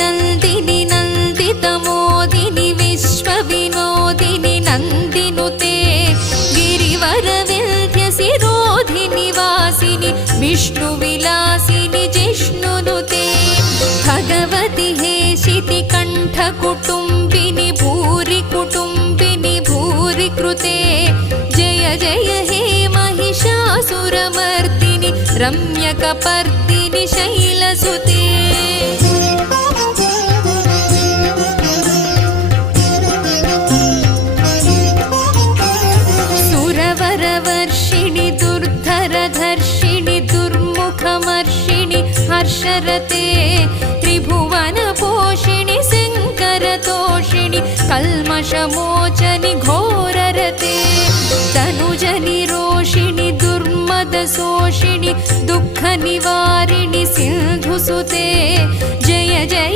नन्दिनि नन्दितमोदिनि विश्वविनोदिनि नन्दिनुते गिरिवरविन्ध्यसिरोधिनि वासिनि विष्णुविलासिनि जिष्णुनुते भगवति हेशिति कण्ठकुटुम्बिनि भूरि कुटुम्बिनि भूरि कृते जय जय हे महिषासुरमर्दिनि रम्यकपर्दिनि शैलसुते सुरवरवर्षिणि दुर्धरधर्षिणि दुर्मुखमर्षिणि हर्षरते त्रिभुवनपोषिणि शङ्करतोषिणि कल्मषमोचनि घोररते तनुजनिरोषिणि दुर्मदशोषिणि दुःखनिवारिणि सिन्धुसुते जय जय